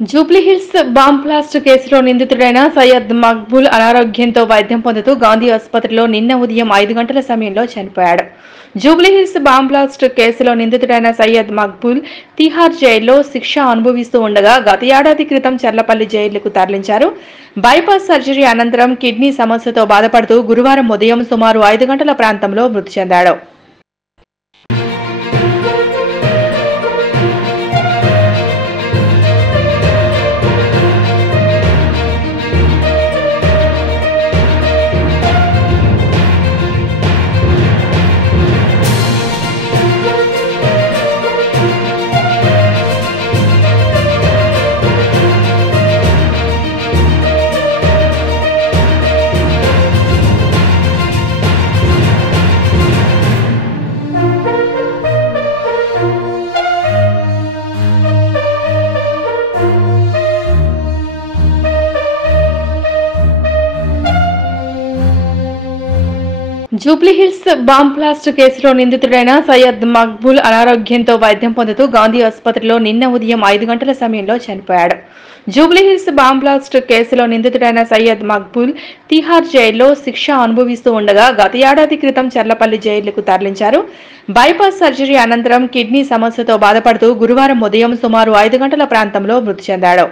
Jubilee Hills bomb blast కేసులో నిందితుడైన సయ్యద్ మక్బూల్ అనారోగ్యంతో వైద్యం పొందుతూ గాంధీ ఆసుపత్రిలో నిన్న ఉదయం 5 గంటల సమయంలో చనిపోయాడు. జూబ్లీహిల్స్ బాంబ్ బ్లాస్ట్ కేసులో నిందితుడైన సయ్యద్ మక్బూల్ తిహార్ జైల్లో శిక్ష అనుభవిస్తూ ఉండగా గత ఏడాది క్రితం చర్లపల్లి జైలుకు తరలించారు. బైపాస్ సర్జరీ అనంతరం కిడ్నీ సమస్యతో బాధపడుతూ గురువారం ఉదయం సుమారు 5 గంటల ప్రాంతంలో మృతి చెందాడు. జూబ్లీహిల్స్ బాంబ్ బ్లాస్ట్ కేసులో నిందితుడైన సయ్యద్ మక్బూల్ అనారోగ్యంతో వైద్యం పొందుతూ గాంధీ ఆసుపత్రిలో నిన్న ఉదయం 5 గంటల సమయంలో చనిపోయాడు. జూబ్లీహిల్స్ బాంబ్ బ్లాస్ట్ కేసులో నిందితుడైన సయ్యద్ మక్బూల్ తిహార్ జైల్లో శిక్ష అనుభవిస్తూ ఉండగా గత ఏడాది క్రితం చర్లపల్లి జైలుకు తరలించారు. బైపాస్ సర్జరీ అనంతరం కిడ్నీ సమస్యతో బాధపడుతూ గురువారం ఉదయం సుమారు 5 గంటల ప్రాంతంలో మృతి చెందాడు.